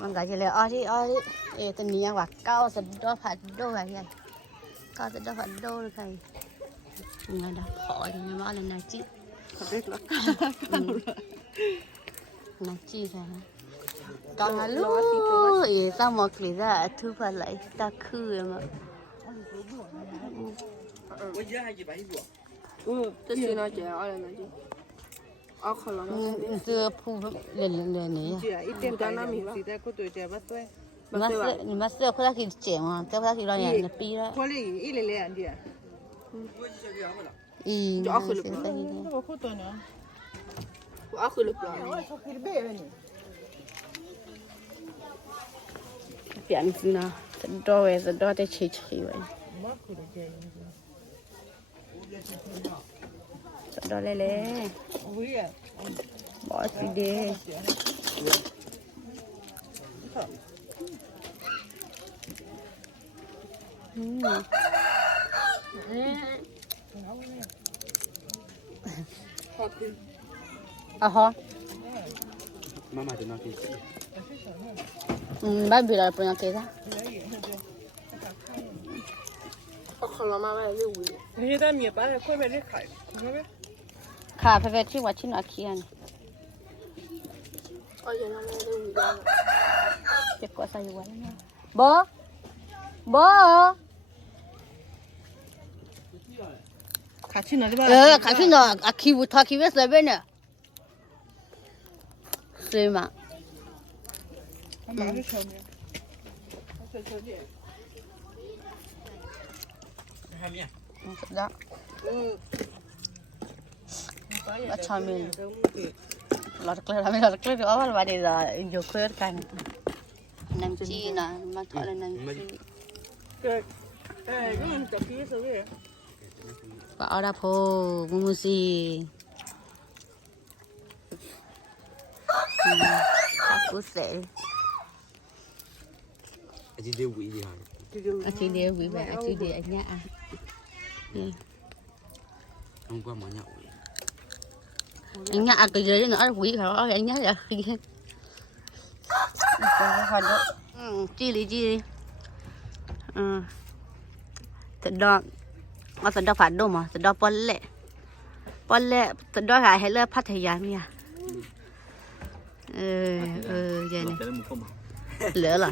มันก็จะเลยอ้อที่ตัวนี้ว่าเก้าสะดอผัดโดอะไรกันเก้าสะดอผัดโดเลยใครงานดอกขออย่างนี้ว่าอะไรนายจีนายจีใช่ไหมตอนนั้นลูกsao mà kể ra thứ phần lại ta khư mà这些呢就要那就，可能这铺连呢你们是回来可以剪嘛再回来可以让人逼了就喝了不？我喝了不？变子呢这多得切喂đó lên lên bỏ gì đi hả Mama do not eat. Ba bị là punya kita. Kalau mama ada wui. Ni dah mi ba kau beli kai. Kha phảiที่วัดที่นาเคียน Oh ya mama ada wui. เก็บกว่าใส่ไว้นะบ่卡去哪里吧？ขาขึ้นเนาะคิวทอคิวเสร็จเนี่ยใช่มั้ย哪里炒面？还面。สุดยอดว่าชอบมีเราจะเกลือทำไมเราจะเกลือเอาไว้เดี๋ยวโยกเกลือกันน้ำจีนะมาทอดเลยน้ำจี对，哎，用这皮是为。ก็เอาละพ่อมูซีชักกุเสอาชีพเดียววิ่งดีฮะ อาชีพเดียววิ่งแบบอาชีพเดียวอันเนี้ยนี่ ต้องกว่ามันเนี่ย อันเนี้ยก็เยอะนะวิ่งเขาอันเนี้ยจะวิ่งจีลีแต่ดอกเอาแต่ดอกผัดดมอ่ะแต่ดอกปอนเล่แต่ดอกหายให้เลิกพัทยามีอ่ะเย็นเหลือเหรอ